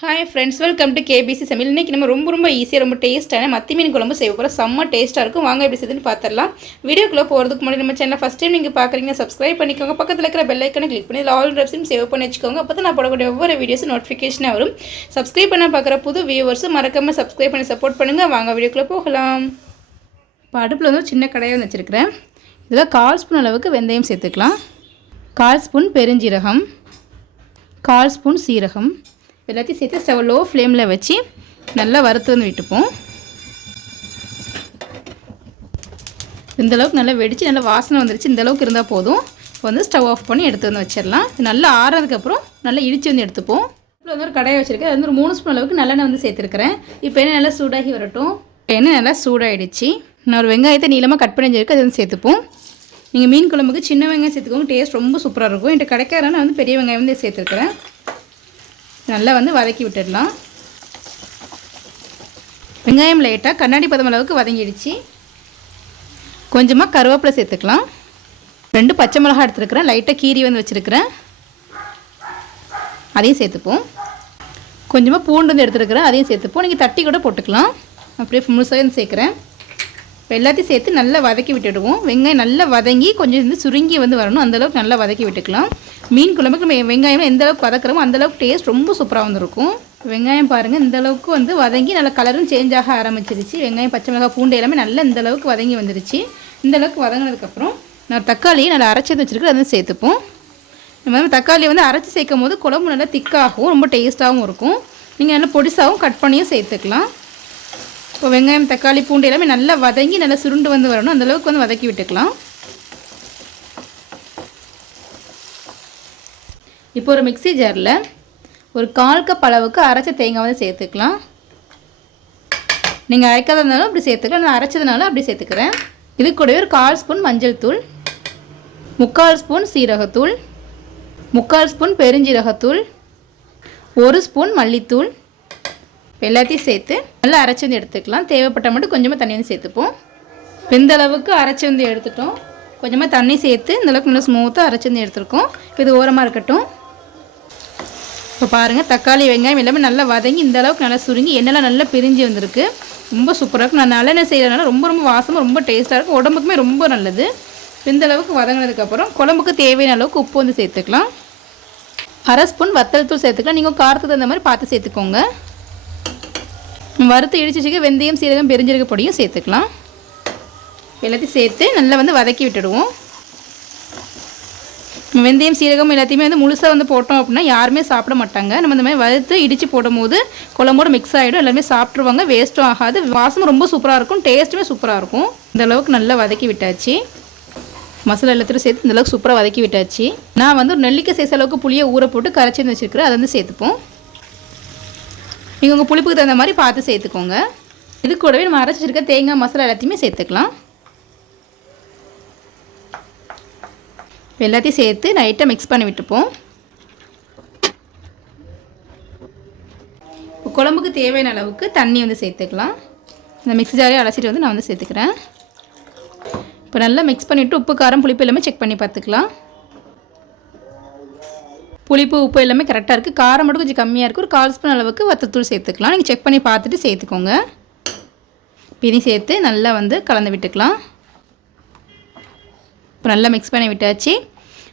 Hi friends welcome to KBC சமையல் இன்றைக்கி நம்ம ரொம்ப ரொம்ப ஈஸியாக ரொம்ப டேஸ்ட்டான மத்தி மீன் குழம்பு செய்ய போகிறோம் செம்ம டேஸ்ட்டாக இருக்கும். வாங்க எப்படி செய்யுதுன்னு பார்த்துடலாம் வீடியோக்குள்ளே போகிறதுக்கு முன்னாடி நம்ம சேனல் ஃபஸ்ட் டைம் நீங்கள் பார்க்குறீங்க சப்ஸ்கிரைப் பண்ணிக்கோங்க. பக்கத்தில் இருக்கிற பெல் ஐக்கனை கிளிக் பண்ணி ஆல் ரெப்ஸையும் சேவ் பண்ணி வச்சுக்கோங்க. அப்போ தான் நான் போடக்கூடிய ஒவ்வொரு வீடியோஸும் நோட்டிஃபிகேஷனாக வரும். சப்ஸ்கிரைப் பண்ண பார்க்குற புது வியூவர்ஸும் மறக்காமல் சப்ஸ்கிரைப் பண்ணி சப்போர்ட் பண்ணுங்கள் வாங்க வீடியோக்குள்ளே போகலாம். இப்போ அடுப்பில் வந்து ஒரு சின்ன கடையை வந்து வச்சுருக்கிறேன். இதில் கால் ஸ்பூன் அளவுக்கு வெந்தயம் சேர்த்துக்கலாம். கால் ஸ்பூன் பெருஞ்சீரகம். கால் ஸ்பூன் சீரகம். எல்லாத்தையும் சேர்த்து ஸ்டவ் லோ ஃப்ளேமில் வச்சு நல்லா வறுத்து வந்து விட்டுப்போம். இந்த அளவுக்கு நல்லா வெடித்து நல்லா வாசனை வந்துருச்சு. இந்த அளவுக்கு இருந்தால் போதும். இப்போ வந்து ஸ்டவ் ஆஃப் பண்ணி எடுத்து வந்து வச்சிடலாம். நல்லா ஆறதுக்கப்புறம் நல்லா இடித்து வந்து எடுத்துப்போம். இப்போ வந்து ஒரு கடையை வச்சுருக்கேன். அது வந்து ஒரு மூணு ஸ்பூன் அளவுக்கு நல்லெண்ணெய் வந்து சேர்த்துருக்கிறேன். இப்போ என்ன நல்லா சூடாகி வரட்டும். இப்போ எண்ணெய் நல்லா சூடாகிடுச்சு நான் ஒரு வெங்காயத்தை நீளமாக கட் பண்ணி வச்சிருக்கேன். அது வந்து சேர்த்துப்போம். நீங்கள் மீன் குழம்புக்கு சின்ன வெங்காயம் சேர்த்துக்கோங்க. டேஸ்ட் ரொம்ப சூப்பராக இருக்கும். என்கிட்ட கிடைக்காத நான் வந்து பெரிய வெங்காயம் வந்து சேர்த்துருக்குறேன். நல்லா வந்து வதக்கி விட்டுடலாம். வெங்காயம் லைட்டாக கண்ணாடி பதம் அளவுக்கு வதங்கிடுச்சு. கொஞ்சமாக கருவேப்பிலை சேர்த்துக்கலாம். ரெண்டு பச்சை மிளகா எடுத்துருக்கிறேன். லைட்டாக கீரி வந்து வச்சுருக்கிறேன். அதையும் சேர்த்துப்போம். கொஞ்சமாக பூண்டு வந்து எடுத்துருக்கிறேன். அதையும் சேர்த்துப்போம். நீங்கள் தட்டி கூட போட்டுக்கலாம். அப்படியே முழுசாக வந்து சேர்க்குறேன். இப்போ எல்லாத்தையும் சேர்த்து நல்லா வதக்கி விட்டுடுவோம். வெங்காயம் நல்லா வதங்கி கொஞ்சம் வந்து சுருங்கி வந்து வரணும். அந்தளவுக்கு நல்லா வதக்கி விட்டுக்கலாம். மீன் குழம்புக்கு நம்ம வெங்காயம் எந்த அளவுக்கு வதக்குறோமோ அந்தளவுக்கு டேஸ்ட் ரொம்ப சூப்பராக வந்துருக்கும். வெங்காயம் பாருங்கள் இந்த அளவுக்கு வந்து வதங்கி நல்லா கலரும் சேஞ்ச் ஆக ஆரம்பிச்சிருச்சு. வெங்காயம் பச்சை மிளகாய் பூண்டு எல்லாமே நல்லா இந்த அளவுக்கு வதங்கி வந்துருச்சு. இந்த அளவுக்கு வதங்கினதுக்கப்புறம் நான் தக்காளியை நல்லா அரைச்சி வச்சுருக்கேன் அதை சேர்த்துப்போம். நம்ம மாதிரி தக்காளியை வந்து அரைச்சி சேர்க்கும் போது குழம்பு நல்லா திக்காகவும் ரொம்ப டேஸ்ட்டாகவும் இருக்கும். நீங்கள் நல்லா பொடிசாகவும் கட் பண்ணியும் சேர்த்துக்கலாம். இப்போ வெங்காயம் தக்காளி பூண்டு எல்லாமே நல்லா வதங்கி நல்லா சுருண்டு வந்து வரணும். அந்தளவுக்கு வந்து வதக்கி விட்டுக்கலாம். இப்போ ஒரு மிக்சி ஜாரில் ஒரு கால் கப் அளவுக்கு அரைச்ச தேங்காய் வந்து சேர்த்துக்கலாம். நீங்கள் அரைக்காத இருந்தாலும் அப்படி சேர்த்துக்கலாம். நான் அரைச்சதுனால அப்படி சேர்த்துக்கிறேன். இது கூடவே ஒரு கால் ஸ்பூன் மஞ்சள் தூள் முக்கால் ஸ்பூன் சீரகத்தூள் முக்கால் ஸ்பூன் பெருஞ்சீரகத்தூள் ஒரு ஸ்பூன் மல்லித்தூள் எல்லாத்தையும் சேர்த்து நல்லா அரைச்சி வந்து எடுத்துக்கலாம். தேவைப்பட்ட மட்டும் கொஞ்சமாக தண்ணி வந்து சேர்த்துப்போம். இந்த அளவுக்கு அரைச்சி வந்து எடுத்துட்டோம். கொஞ்சமாக தண்ணி சேர்த்து இந்தளவுக்கு நல்லா ஸ்மூத்தாக அரைச்சி வந்து எடுத்துருக்கோம். இப்போ இது ஓரமாக இருக்கட்டும். இப்போ பாருங்கள் தக்காளி வெங்காயம் எல்லாமே நல்லா வதங்கி இந்த அளவுக்கு நல்லா சுருங்கி எண்ணெய்லாம் நல்லா பிரிஞ்சு வந்திருக்கு. ரொம்ப சூப்பராக இருக்கும். நான் நல்லெண்ணெய் செய்கிறதுனால ரொம்ப ரொம்ப வாசமாக ரொம்ப டேஸ்ட்டாக இருக்கும். உடம்புக்குமே ரொம்ப நல்லது. இந்த அளவுக்கு வதங்கினதுக்கப்புறம் குழம்புக்கு தேவையான அளவுக்கு உப்பு வந்து சேர்த்துக்கலாம். அரை ஸ்பூன் வத்தல் தூள் சேர்த்துக்கலாம். நீங்கள் காரத்துக்கு தகுந்த மாதிரி பார்த்து சேர்த்துக்கோங்க. வறுத்து இடிச்சிச்சுக்கு வெந்தயம் சீரகம் பெருஞ்சீரக பொடியும் சேர்த்துக்கலாம். எல்லாத்தையும் சேர்த்து நல்லா வந்து வதக்கி விட்டுடுவோம். வெந்தயம் சீரகம் எல்லாத்தையுமே வந்து முழுசாக வந்து போட்டோம் அப்படின்னா யாருமே சாப்பிட மாட்டாங்க. நம்ம இந்த மாதிரி வறுத்து இடித்து போடும்போது குழம்போடு மிக்ஸ் ஆகிடும் எல்லாமே சாப்பிட்ருவாங்க வேஸ்ட்டும் ஆகாது. வாசமும் ரொம்ப சூப்பராக இருக்கும். டேஸ்ட்டுமே சூப்பராக இருக்கும். இந்த அளவுக்கு நல்லா வதக்கி விட்டாச்சு. மசாலா எல்லாத்தையும் சேர்த்து இந்த அளவுக்கு சூப்பராக வதக்கி விட்டாச்சு. நான் வந்து ஒரு நெல்லிக்காய் சேச அளவுக்கு புளியை ஊற போட்டு கரைச்சி வந்து வச்சுருக்கிறேன். அதை வந்து சேர்த்துப்போம். நீங்கள் உங்கள் புளிப்புக்கு தகுந்த மாதிரி பார்த்து சேர்த்துக்கோங்க. இது கூடவே நம்ம அரைச்சி தேங்காய் மசாலா எல்லாத்தையுமே சேர்த்துக்கலாம். எல்லாத்தையும் சேர்த்து லைட்டாக மிக்ஸ் பண்ணி விட்டுப்போம். இப்போ குழம்புக்கு தேவையான அளவுக்கு தண்ணி வந்து சேர்த்துக்கலாம். இந்த மிக்ஸி ஜாரியை அலசிட்டு வந்து நான் வந்து சேர்த்துக்கிறேன். இப்போ நல்லா மிக்ஸ் பண்ணிவிட்டு உப்பு காரம் புளிப்பு எல்லாமே செக் பண்ணி பார்த்துக்கலாம். புளிப்பு உப்பு எல்லாமே கரெக்டாக இருக்குது காரம் மட்டும் கொஞ்சம் கம்மியாக இருக்குது ஒரு கால் ஸ்பூன் அளவுக்கு வத்தத்தூள் சேர்த்துக்கலாம். நீங்கள் செக் பண்ணி பார்த்துட்டு சேர்த்துக்கோங்க. பிரி சேர்த்து நல்லா வந்து கலந்து விட்டுக்கலாம். இப்போ நல்லா மிக்ஸ் பண்ணி விட்டாச்சு.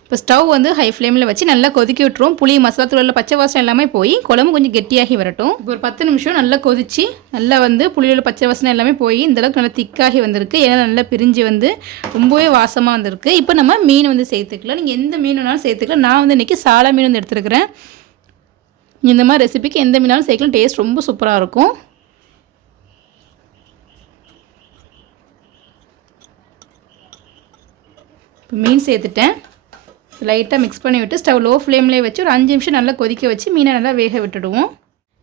இப்போ ஸ்டவ் வந்து ஹை ஃப்ளேமில் வச்சு நல்லா கொதிக்க விட்டுருவோம் புளி மசாலா தூள் பச்சை வாசனை எல்லாமே போய் குழம்பு கொஞ்சம் கெட்டியாகி வரட்டும். இப்போ ஒரு பத்து நிமிஷம் நல்லா கொதிச்சு நல்லா வந்து புளியோட பச்சை வாசனை எல்லாமே போய் இந்தளவுக்கு நல்லா திக்காகி வந்திருக்கு. ஏன்னா நல்லா பிரிஞ்சு வந்து ரொம்பவே வாசமாக வந்திருக்கு. இப்போ நம்ம மீன் வந்து சேர்த்துக்கலாம். நீங்கள் எந்த மீன் வேணாலும் சேர்த்துக்கலாம். நான் வந்து இன்றைக்கி சாலா மீன் வந்து எடுத்துருக்கிறேன். இந்த மாதிரி ரெசிபிக்கு எந்த மீனாலும் சேர்க்கலாம். டேஸ்ட் ரொம்ப சூப்பராக இருக்கும். இப்போ மீன் சேர்த்துட்டேன். லைட்டாக மிக்ஸ் பண்ணி விட்டு ஸ்டவ் லோ ஃப்ளேம்லேயே வச்சு ஒரு அஞ்சு நிமிஷம் நல்லா கொதிக்க வச்சு மீனை நல்லா வேக விட்டுடுவோம்.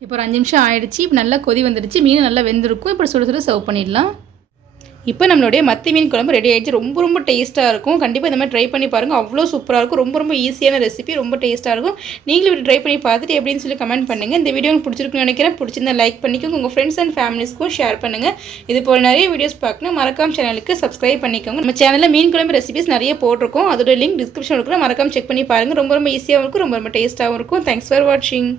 இப்போ ஒரு அஞ்சு நிமிஷம் ஆயிடுச்சு இப்போ நல்லா கொதி வந்துடுச்சு மீன் நல்லா வெந்திருக்கும். இப்போ சுடு சுடு சர்வ் பண்ணிடலாம். இப்போ நம்மளுடைய மத்தி மீன் குழம்பு ரெடி ஆகிடுச்சு ரொம்ப ரொம்ப டேஸ்ட்டாக இருக்கும். கண்டிப்பாக இந்த மாதிரி ட்ரை பண்ணி பாருங்கள் அவ்வளோ சூப்பராக இருக்கும். ரொம்ப ரொம்ப ஈஸியான ரெசிபி ரொம்ப டேஸ்ட்டாக இருக்கும். நீங்களும் இப்படி ட்ரை பண்ணி பார்த்துட்டு எப்படின்னு சொல்லி கமெண்ட் பண்ணுங்கள் இந்த வீடியோ உங்களுக்கு பிடிச்சிருக்குன்னு நினைக்கிறேன். பிடிச்சிருந்தா லைக் பண்ணிக்கோங்க. உங்கள் ஃப்ரெண்ட்ஸ் அண்ட் ஃபேமிலிஸ்க்கும் ஷேர் பண்ணுங்கள் இது போல் நிறைய வீடியோஸ் பார்க்கணும். மறக்காம சேனலுக்கு சப்ஸ்கிரைப் பண்ணிக்கோங்க. நம்ம சேனலில் மீன் குழம்பு ரெசிபிஸ் நிறைய போட்டிருக்கோம். அதோட லிங்க் டிஸ்கிரிப்ஷன் இருக்கிற மறக்காம செக் பண்ணி பாருங்கள் ரொம்ப ரொம்ப ஈஸியாகவும் இருக்கும். ரொம்ப ரொம்ப டேஸ்ட்டாகவும் இருக்கும். தேங்க்ஸ் ஃபார் வாட்சிங்